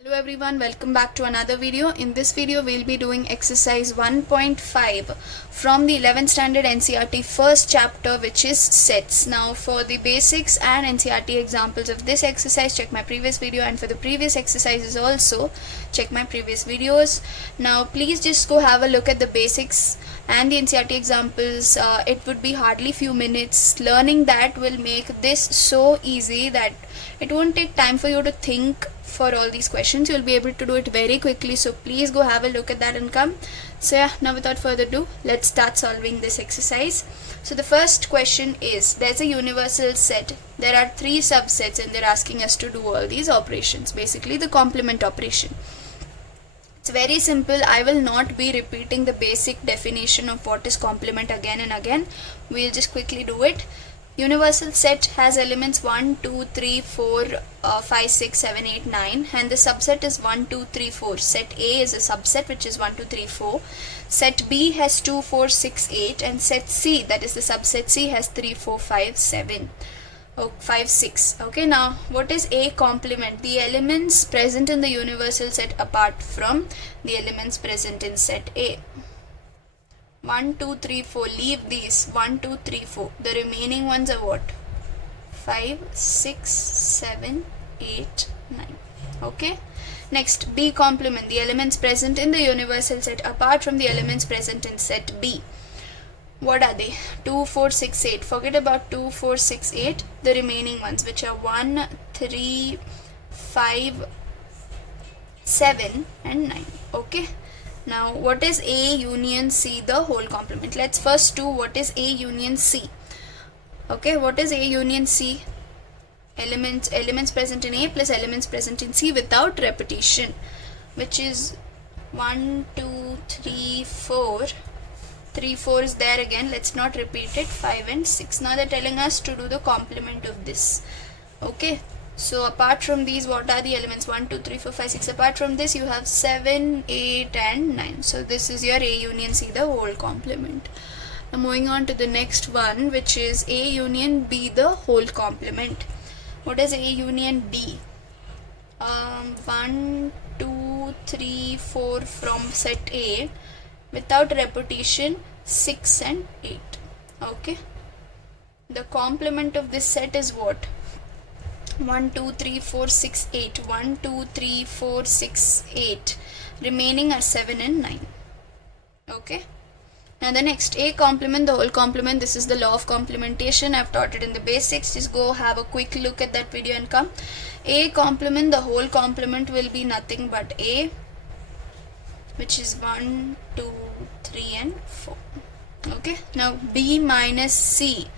Hello everyone, welcome back to another video. In this video we'll be doing exercise 1.5 from the 11th standard NCERT first chapter, which is sets. Now for the basics and NCERT examples of this exercise, check my previous video, and for the previous exercises also check my previous videos. Now please just go have a look at the basics and the NCERT examples. It would be hardly few minutes. Learning that will make this so easy that it won't take time for you to think for all these questions. You'll be able to do it very quickly, so please go have a look at that and come. So yeah, now without further ado, let's start solving this exercise. So the first question is, there's a universal set, there are three subsets, and they're asking us to do all these operations, basically the complement operation. It's very simple. I will not be repeating the basic definition of what is complement again and again. We'll just quickly do it. Universal set has elements 1, 2, 3, 4, 5, 6, 7, 8, 9, and the subset is 1, 2, 3, 4. Set A is a subset which is 1, 2, 3, 4. Set B has 2, 4, 6, 8, and set C, that is the subset C, has 3, 4, 5, 7. 5, 6. Okay, now what is A complement? The elements present in the universal set apart from the elements present in set A. 1, 2, 3, 4. Leave these. 1, 2, 3, 4. The remaining ones are what? 5, 6, 7, 8, 9. Okay. Next, B complement. The elements present in the universal set apart from the elements present in set B. What are they? 2, 4, 6, 8. Forget about 2, 4, 6, 8. The remaining ones, which are 1, 3, 5, 7 and 9. Okay. Now what is A union C, the whole complement? Let's first do what is A union C. Okay, what is A union C? Elements present in A plus elements present in C without repetition, which is 1, 2, 3, 4. 3, 4 is there again. Let's not repeat it. 5 and 6. Now they're telling us to do the complement of this. Okay. So apart from these, what are the elements? 1, 2, 3, 4, 5, 6. Apart from this, you have 7, 8 and 9. So this is your A union C, the whole complement. Now moving on to the next one, which is A union B, the whole complement. What is A union B? 1, 2, 3, 4 from set A without repetition, 6 and 8. Okay. The complement of this set is what? 1, 2, 3, 4, 6, 8. 1, 2, 3, 4, 6, 8. Remaining are 7 and 9. Okay. Now the next, A complement, the whole complement. This is the law of complementation. I've taught it in the basics. Just go have a quick look at that video and come. A complement, the whole complement will be nothing but A, which is 1, 2, 3 and 4. Okay. Now B minus C,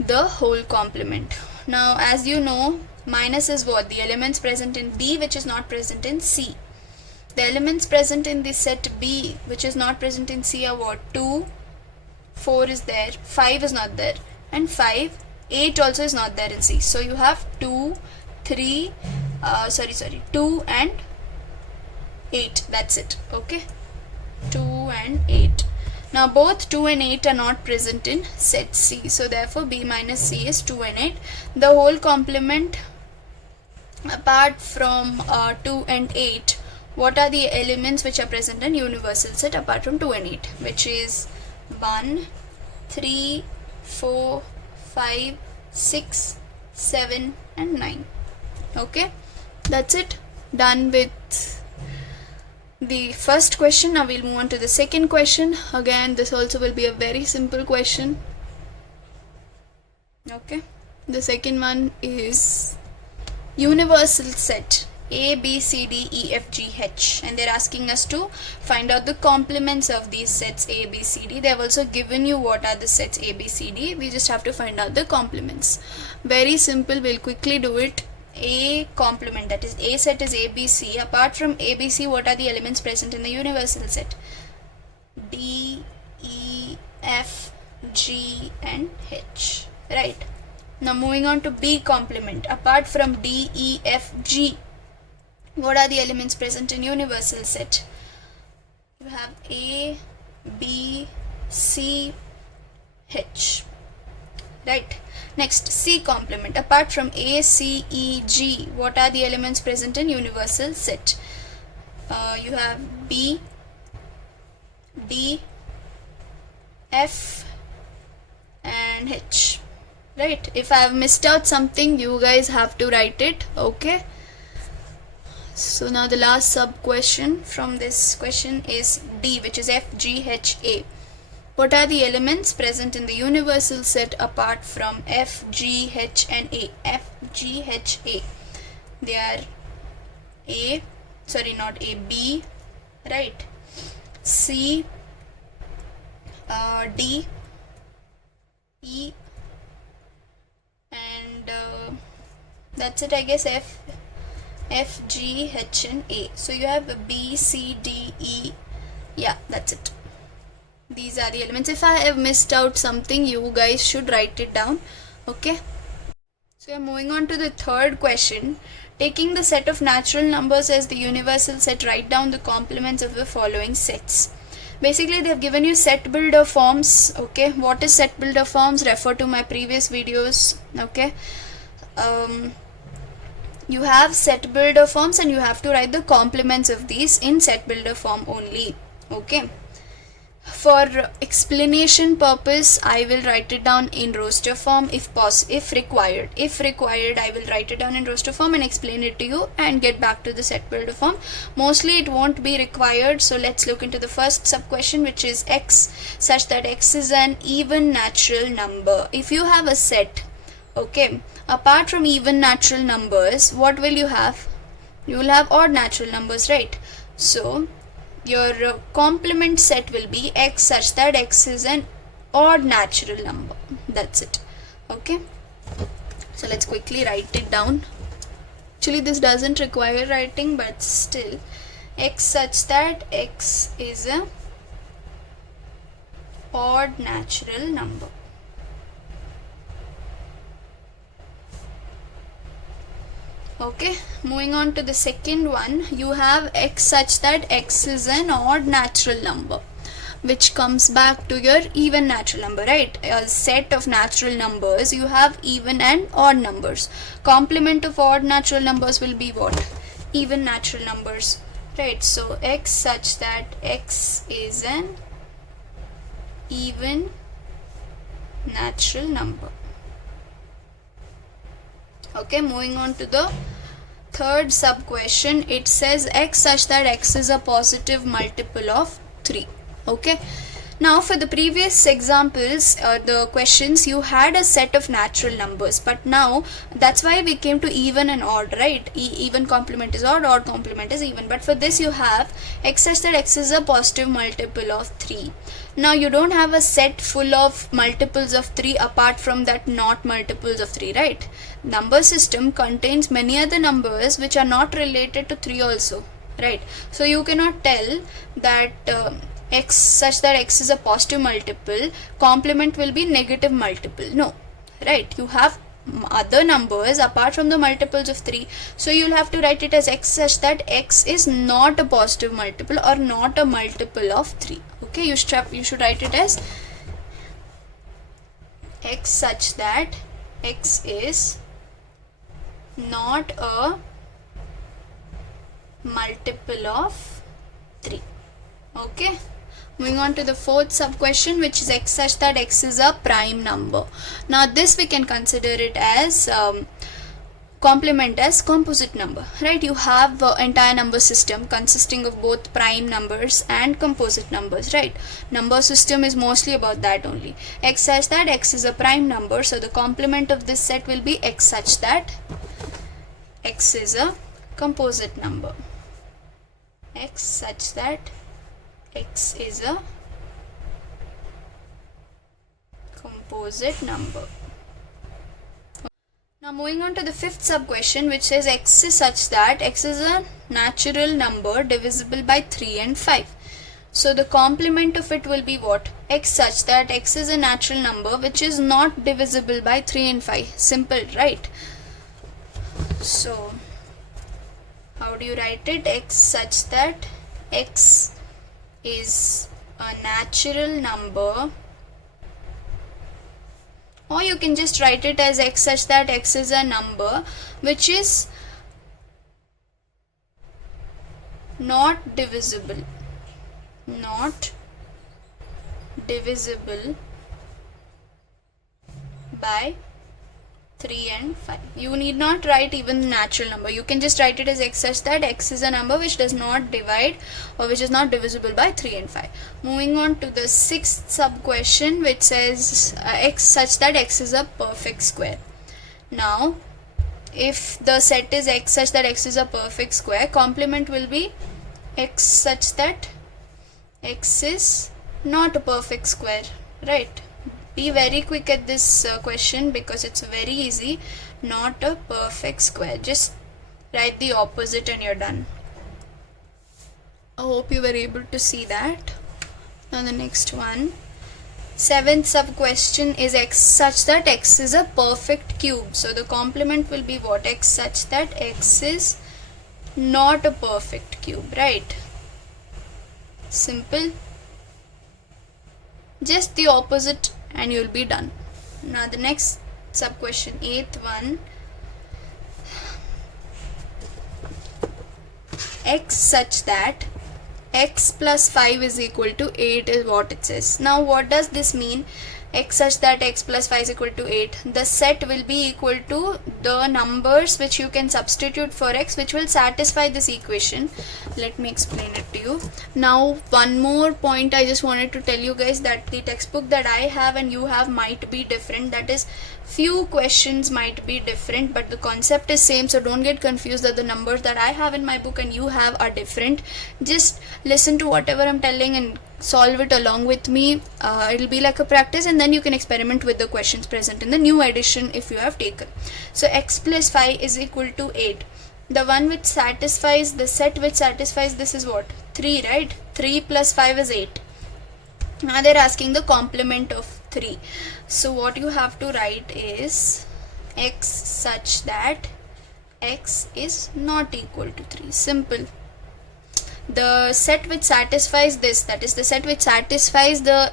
the whole complement. Now as you know, minus is what? The elements present in B which is not present in C. The elements present in the set B which is not present in C are what? 2, 4 is there, 5 is not there, and 5, 8 also is not there in C. So you have 2, 3, 2 and 8. That's it. Okay. 2 and 8. Now both 2 and 8 are not present in set C. So therefore B minus C is 2 and 8. The whole complement apart from 2 and 8, what are the elements which are present in universal set apart from 2 and 8? Which is 1, 3, 4, 5, 6, 7 and 9. Okay. That's it. Done with the first question. Now we'll move on to the second question. Again, this also will be a very simple question. Okay. The second one is universal set A, B, C, D, E, F, G, H, and they're asking us to find out the complements of these sets A, B, C, D. They have also given you what are the sets A, B, C, D. We just have to find out the complements. Very simple. We'll quickly do it. A complement, that is A set is ABC. Apart from ABC, what are the elements present in the universal set? D, E, F, G and H. Right. Now moving on to B complement. Apart from D, E, F, G, what are the elements present in universal set? You have A, B, C, H. right? Next, C complement. Apart from A, C, E, G, what are the elements present in universal set? You have B, D, F and H, right? If I have missed out something, you guys have to write it, okay? So now the last sub question from this question is D, which is F, G, H, A. What are the elements present in the universal set apart from F, G, H and A? F, G, H, A. They are A, sorry, not A, B, right? C, D, E, and that's it, I guess. F, G, H and A. So you have B, C, D, E. Yeah, that's it. These are the elements. If I have missed out something, you guys should write it down, okay? So we are moving on to the third question. Taking the set of natural numbers as the universal set, write down the complements of the following sets. Basically, they have given you set builder forms, okay? What is set builder forms? Refer to my previous videos, okay? You have set builder forms and you have to write the complements of these in set builder form only, okay? For explanation purpose, I will write it down in roster form if required. If required, I will write it down in roster form and explain it to you and get back to the set builder form. Mostly it won't be required, so let's look into the first sub question, which is X such that X is an even natural number. If you have a set, okay, apart from even natural numbers, what will you have? You will have odd natural numbers, right? So your complement set will be X such that X is an odd natural number. That's it, okay? So let's quickly write it down. Actually, this doesn't require writing, but still, X such that X is a odd natural number. Okay, moving on to the second one, you have X such that X is an odd natural number, which comes back to your even natural number, right? A set of natural numbers, you have even and odd numbers. Complement of odd natural numbers will be what? Even natural numbers, right? So X such that X is an even natural number. Okay, moving on to the third sub question. It says X such that X is a positive multiple of 3. Okay, now for the previous examples, the questions, you had a set of natural numbers, but now that's why we came to even and odd, right? Even complement is odd complement is even. But for this you have X such that X is a positive multiple of 3. Now you don't have a set full of multiples of 3 apart from that not multiples of 3, right? Number system contains many other numbers which are not related to 3 also, right? So you cannot tell that X such that X is a positive multiple, complement will be negative multiple. No, right? You have other numbers apart from the multiples of 3, so you'll have to write it as X such that X is not a positive multiple or not a multiple of 3. Okay, you should write it as X such that X is not a multiple of 3. Okay, moving on to the fourth sub question, which is X such that X is a prime number. Now this we can consider it as complement as composite number, right? You have entire number system consisting of both prime numbers and composite numbers, right? Number system is mostly about that only. X such that X is a prime number, so the complement of this set will be X such that X is a composite number. X such that X is a composite number. Now moving on to the fifth sub question, which says X is such that X is a natural number divisible by 3 and 5. So the complement of it will be what? X such that X is a natural number which is not divisible by 3 and 5. Simple, right? So how do you write it? X such that X is a natural number or you can just write it as x such that x is a number which is not divisible by 3 and 5. You need not write even the natural number. You can just write it as x such that x is a number which does not divide or which is not divisible by 3 and 5. Moving on to the sixth sub question, which says x such that x is a perfect square. Now if the set is x such that x is a perfect square, complement will be x such that x is not a perfect square, right? Be very quick at this question because it's very easy. Not a perfect square. Just write the opposite and you're done. I hope you were able to see that. Now the next one. Seventh sub question is x such that x is a perfect cube. So the complement will be what? X such that x is not a perfect cube, right? Simple. Just the opposite and you'll be done. Now the next sub question, eighth one, x such that x plus 5 is equal to 8 is what it says. Now what does this mean? X such that x plus 5 is equal to 8. The set will be equal to the numbers which you can substitute for x, which will satisfy this equation. Let me explain it to you. Now one more point I just wanted to tell you guys, that the textbook that I have and you have might be different. That is, few questions might be different, but the concept is same. So don't get confused that the numbers that I have in my book and you have are different. Just listen to whatever I'm telling and solve it along with me. It'll be like a practice, and then you can experiment with the questions present in the new edition if you have taken. So x plus 5 is equal to 8. The one which satisfies, the set which satisfies this is what? 3, right? 3 plus 5 is 8. Now they're asking the complement of 3. So what you have to write is x such that x is not equal to 3. Simple. The set which satisfies this, that is the set which satisfies the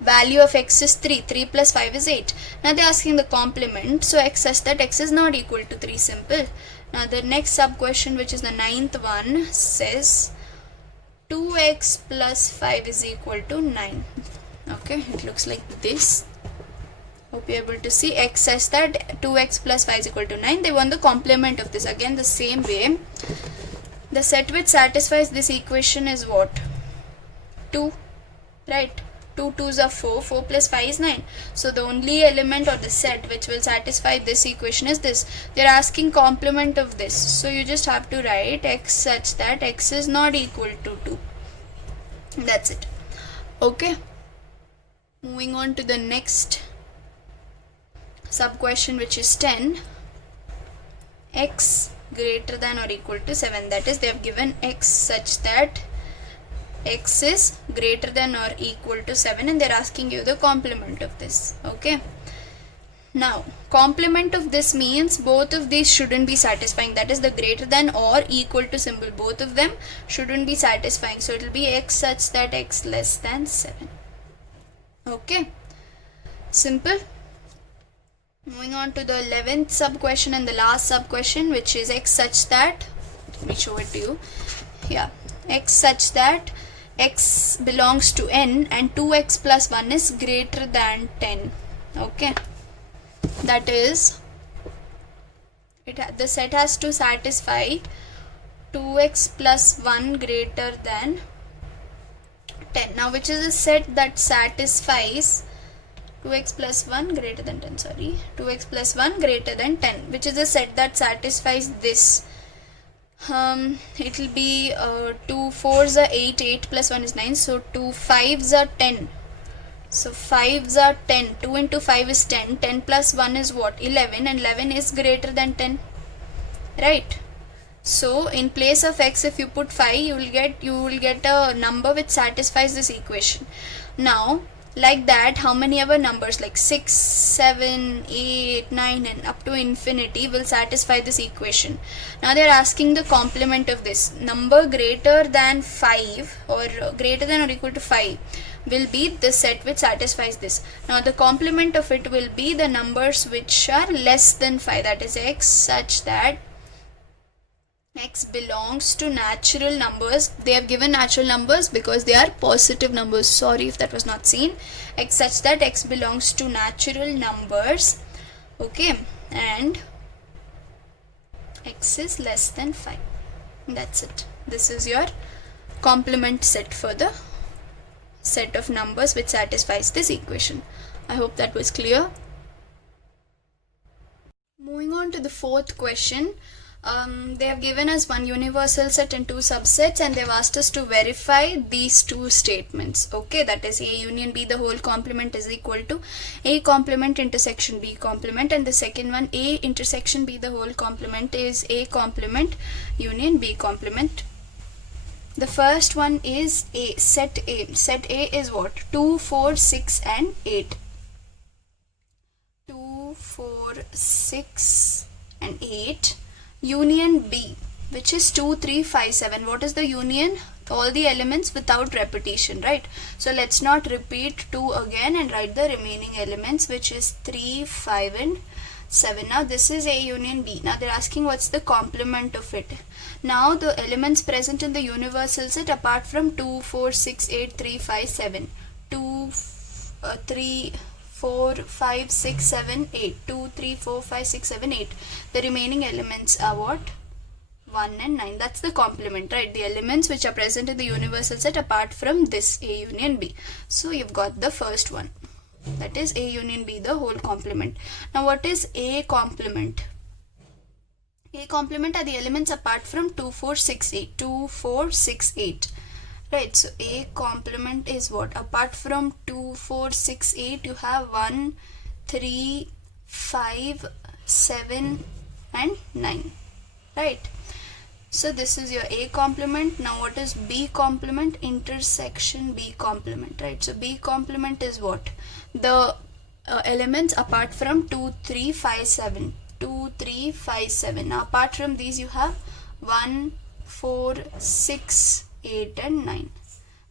value of x is 3. 3 plus 5 is 8. Now they're asking the complement, so x such that x is not equal to 3. Simple. Now the next sub question, which is the ninth one, says 2x plus 5 is equal to 9. Okay, it looks like this. Hope you're able to see. X such that 2x plus 5 is equal to 9. They want the complement of this. Again the same way. The set which satisfies this equation is what? 2, right? 2 2s are 4, 4 plus 5 is 9. So the only element or the set which will satisfy this equation is this. They're asking complement of this. So you just have to write x such that x is not equal to 2. That's it. Okay. Moving on to the next sub question, which is 10. X greater than or equal to 7. That is, they have given x such that x is greater than or equal to 7, and they're asking you the complement of this. Okay. Now complement of this means both of these shouldn't be satisfying. That is, the greater than or equal to symbol, both of them shouldn't be satisfying. So it will be x such that x less than 7. Okay. Simple. Moving on to the 11th sub question and the last sub question, which is x such that, let me show it to you. Yeah, x such that x belongs to n and 2x plus 1 is greater than 10. Okay, that is, the set has to satisfy 2x plus 1 greater than 10. Now which is a set that satisfies 2x plus 1 greater than 10, 2x plus 1 greater than 10, which is a set that satisfies this. It will be 2 4s are 8, 8 plus 1 is 9, so 2 5s are 10. So 5s are 10, 2 into 5 is 10, 10 plus 1 is what? 11, and 11 is greater than 10, right? So in place of x, if you put 5, you will get a number which satisfies this equation. Now like that, how many ever numbers like 6, 7, 8, 9 and up to infinity will satisfy this equation. Now they are asking the complement of this. Number greater than 5 or greater than or equal to 5 will be the set which satisfies this. Now the complement of it will be the numbers which are less than 5, that is x such that x belongs to natural numbers. They have given natural numbers because they are positive numbers. Sorry if that was not seen. X such that x belongs to natural numbers. Okay, and x is less than 5. That's it. This is your complement set for the set of numbers which satisfies this equation. I hope that was clear. Moving on to the fourth question. They have given us one universal set and two subsets, and they've asked us to verify these two statements. Okay, that is A union B the whole complement is equal to A complement intersection B complement, and the second one A intersection B the whole complement is A complement union B complement. The first one is A, set A. Set A is what? 2, 4, 6 and 8. 2, 4, 6 and 8. Union B, which is 2, 3, 5, 7. What is the union? All the elements without repetition, right? So let's not repeat 2 again and write the remaining elements, which is 3, 5 and 7. Now this is A union B. Now they're asking what's the complement of it. Now the elements present in the universal set apart from 2, 4, 6, 8, 3, 5, 7. 2, 3, 4, 5, 6, 7, 8. 2, 3, 4, 5, 6, 7, 8. The remaining elements are what? 1 and 9. That's the complement, right? The elements which are present in the universal set apart from this A union B. So you've got the first one. That is A union B, the whole complement. Now what is A complement? A complement are the elements apart from 2, 4, 6, 8. 2, 4, 6, 8. Right, so A complement is what? Apart from 2, 4, 6, 8, you have 1, 3, 5, 7 and 9. Right. So this is your A complement. Now what is B complement? Intersection B complement. Right. So B complement is what? The elements apart from 2, 3, 5, 7. 2, 3, 5, 7. Now apart from these you have 1, 4, 6, 8 and 9.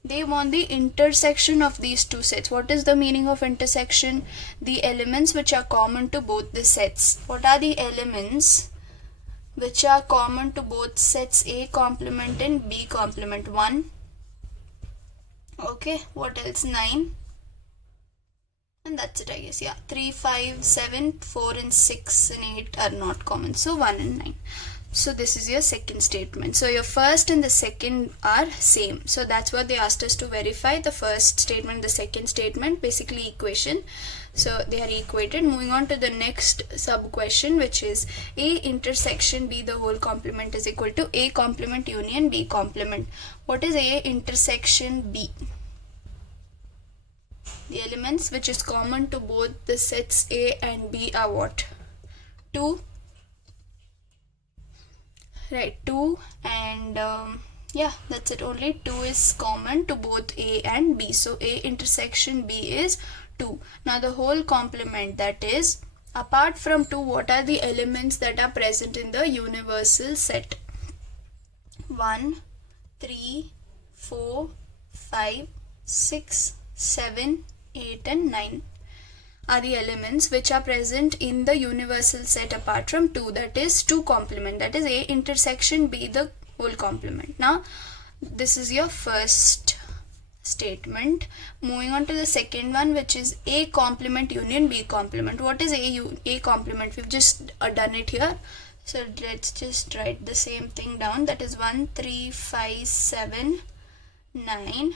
They want the intersection of these two sets. What is the meaning of intersection? The elements which are common to both the sets. What are the elements which are common to both sets A complement and B complement? 1. Okay, what else? 9. And that's it, I guess. Yeah, 3, 5, 7, 4 and 6 and 8 are not common. So 1 and 9. So this is your second statement. So your first and the second are same. So that's what they asked us to verify. The first statement, the second statement, basically equation. So they are equated. Moving on to the next sub question, which is A intersection B the whole complement is equal to A complement union B complement. What is A intersection B? The elements which is common to both the sets A and B are what? 2. Right, 2 and yeah, that's it. Only 2 is common to both A and B. So A intersection B is 2. Now the whole complement, that is apart from 2, what are the elements that are present in the universal set? 1, 3, 4, 5, 6, 7, 8 and 9 are the elements which are present in the universal set apart from 2, that is 2 complement, that is A intersection B the whole complement. Now this is your first statement. Moving on to the second one, which is A complement union B complement. What is A complement? We've just done it here. So let's just write the same thing down. That is 1, 3, 5, 7, 9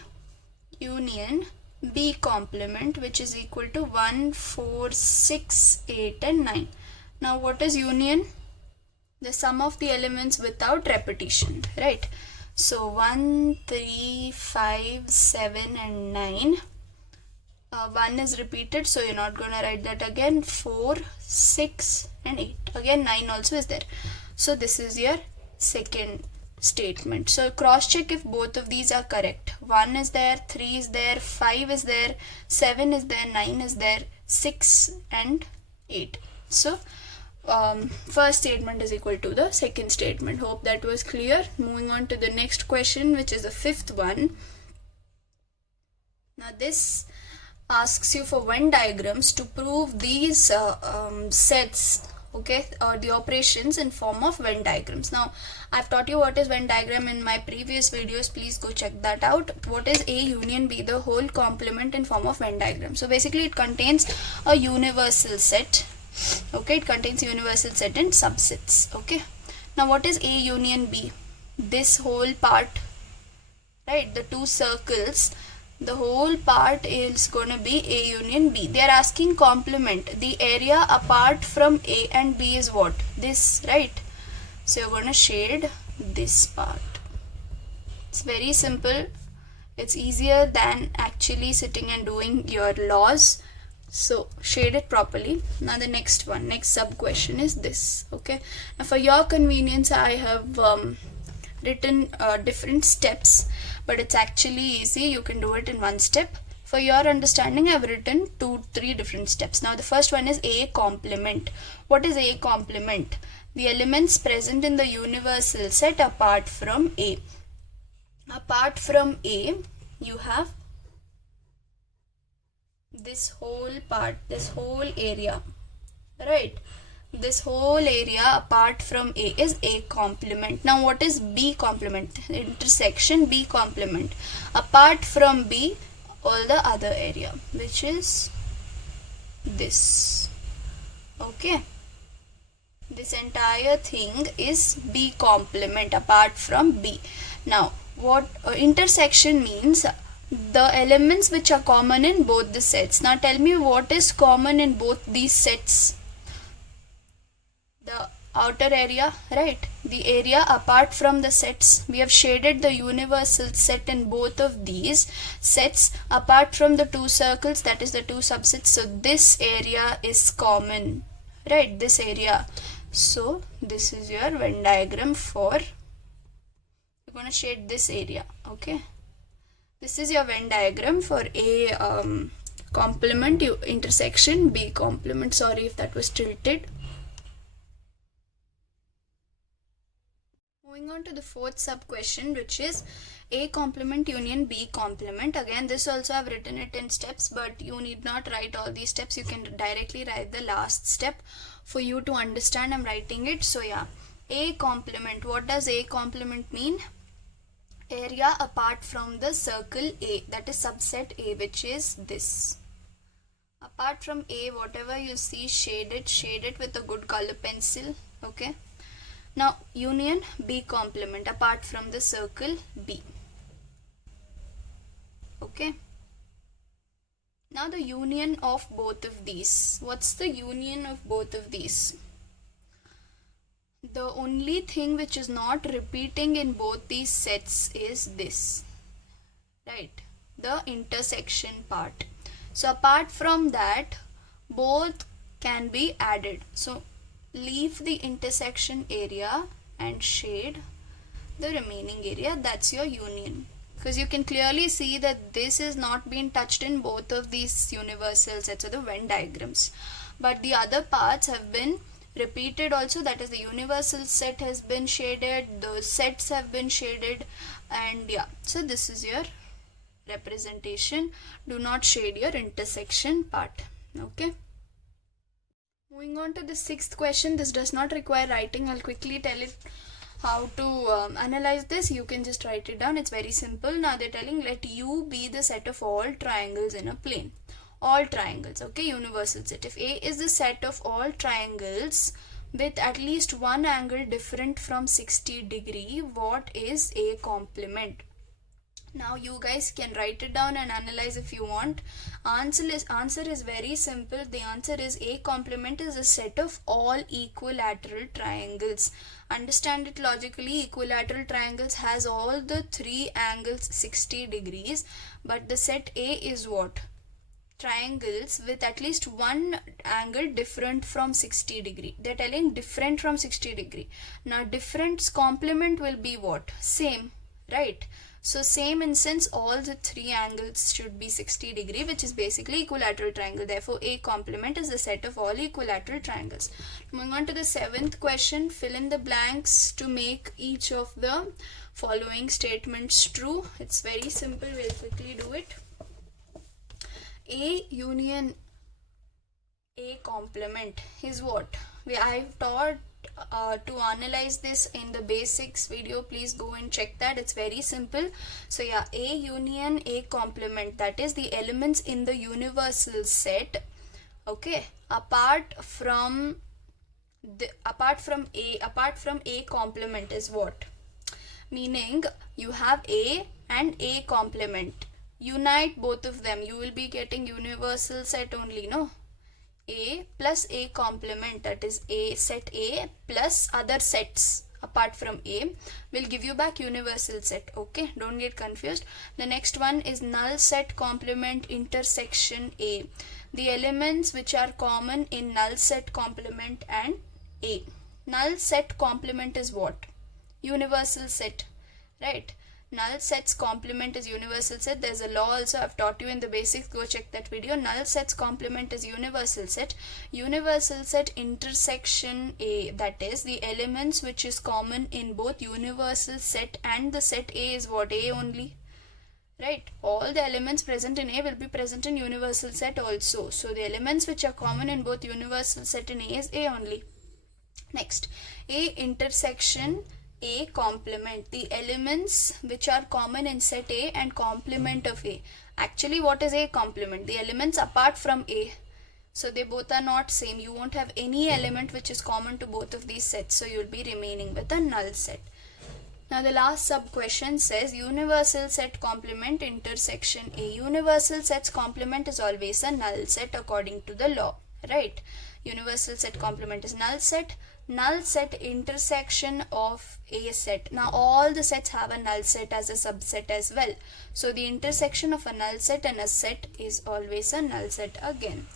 union B complement, which is equal to 1, 4, 6, 8 and 9. Now what is union? The sum of the elements without repetition, right? So 1, 3, 5, 7 and 9. 1 is repeated, so you're not going to write that again. 4, 6 and 8. Again 9 also is there. So this is your second statement. So cross check if both of these are correct. 1 is there, 3 is there, 5 is there, 7 is there, 9 is there, 6 and 8. So first statement is equal to the second statement. Hope that was clear. Moving on to the next question, which is the fifth one. Now this asks you for Venn diagrams to prove these sets, okay, or the operations in form of Venn diagrams. Now I've taught you what is Venn diagram in my previous videos, please go check that out. What is A union B? The whole complement in form of Venn diagram. So basically it contains a universal set, okay, it contains universal set and subsets, okay. Now what is A union B? This whole part, right, the two circles, the whole part is going to be A union B. They are asking complement. The area apart from A and B is what? This, right? So you're going to shade this part. It's very simple. It's easier than actually sitting and doing your laws. So shade it properly. Now the next one, next sub question is this, okay. Now for your convenience I have written different steps, but it's actually easy, you can do it in one step. For your understanding I've written 2-3 different steps. Now the first one is A complement. What is A complement? The elements present in the universal set apart from A. Apart from A you have this whole part, this whole area, right? This whole area apart from A is A complement. Now what is B complement? Intersection B complement. Apart from B, all the other area, which is this, okay. This entire thing is B complement apart from B. Now what intersection means? The elements which are common in both the sets. Now tell me what is common in both these sets. The outer area, right? The area apart from the sets. We have shaded the universal set in both of these sets apart from the two circles, that is the two subsets. So this area is common, right? This area. So this is your Venn diagram for, you're going to shade this area, okay. This is your Venn diagram for A complement intersection B complement. Sorry if that was tilted. Moving on to the fourth sub question, which is A complement union B complement. Again, this also I've written it in steps, but you need not write all these steps. You can directly write the last step for you to understand. I'm writing it. So yeah, A complement. What does A complement mean? Area apart from the circle A, that is subset A, which is this. Apart from A, whatever you see, shade it with a good color pencil, okay. Now union B complement apart from the circle B, okay. Now the union of both of these. What's the union of both of these? The only thing which is not repeating in both these sets is this, right? The intersection part. So apart from that, both can be added. So leave the intersection area and shade the remaining area. That's your union. Because you can clearly see that this is not being touched in both of these universal sets or the Venn diagrams. But the other parts have been repeated also, that is the universal set has been shaded, the sets have been shaded, and yeah, so this is your representation. Do not shade your intersection part, okay. Moving on to the sixth question. This does not require writing. I'll quickly tell it how to analyze this. You can just write it down. It's very simple. Now they're telling let U be the set of all triangles in a plane. All triangles, okay, universal set. If A is the set of all triangles with at least one angle different from 60 degree, what is A complement? Now you guys can write it down and analyze if you want. Answer is very simple. The answer is A complement is a set of all equilateral triangles. Understand it logically. Equilateral triangles has all the three angles 60 degrees, but the set A is what? Triangles with at least one angle different from 60 degree. They're telling different from 60 degree. Now difference complement will be what? Same, right? So same in sense all the three angles should be 60 degree, which is basically equilateral triangle. Therefore A complement is the set of all equilateral triangles. Moving on to the seventh question, fill in the blanks to make each of the following statements true. It's very simple. We'll quickly do it. A union A complement is what? I've taught to analyze this in the basics video. Please go and check that. It's very simple. So yeah, A union A complement, that is the elements in the universal set, okay, apart from A complement is what? Meaning you have A and A complement, unite both of them, you will be getting universal set only, no? A plus A complement, that is A set A plus other sets apart from A, will give you back universal set. Okay, don't get confused. The next one is null set complement intersection A, the elements which are common in null set complement and A. Null set complement is what? Universal set, right? Null sets complement is universal set. There's a law also, I've taught you in the basics, go check that video. Null sets complement is universal set. Universal set intersection A, that is the elements which is common in both universal set and the set A is what? A only, right? All the elements present in A will be present in universal set also. So the elements which are common in both universal set and A is A only. Next, A intersection A complement, the elements which are common in set A and complement of A. Actually, what is A complement? The elements apart from A. So they both are not same. You won't have any element which is common to both of these sets. So you'll be remaining with a null set. Now the last sub question says universal set complement intersection A. Universal sets complement is always a null set according to the law, right? Universal set complement is null set. Null set intersection of A set. Now all the sets have a null set as a subset as well. So the intersection of a null set and a set is always a null set again.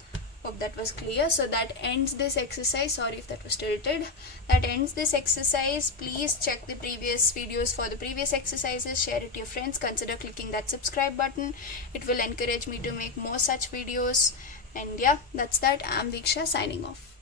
Hope that was clear. So that ends this exercise. Sorry if that was tilted. That ends this exercise. Please check the previous videos for the previous exercises. Share it to your friends. Consider clicking that subscribe button. It will encourage me to make more such videos. And yeah, that's that. I'm Diksha signing off.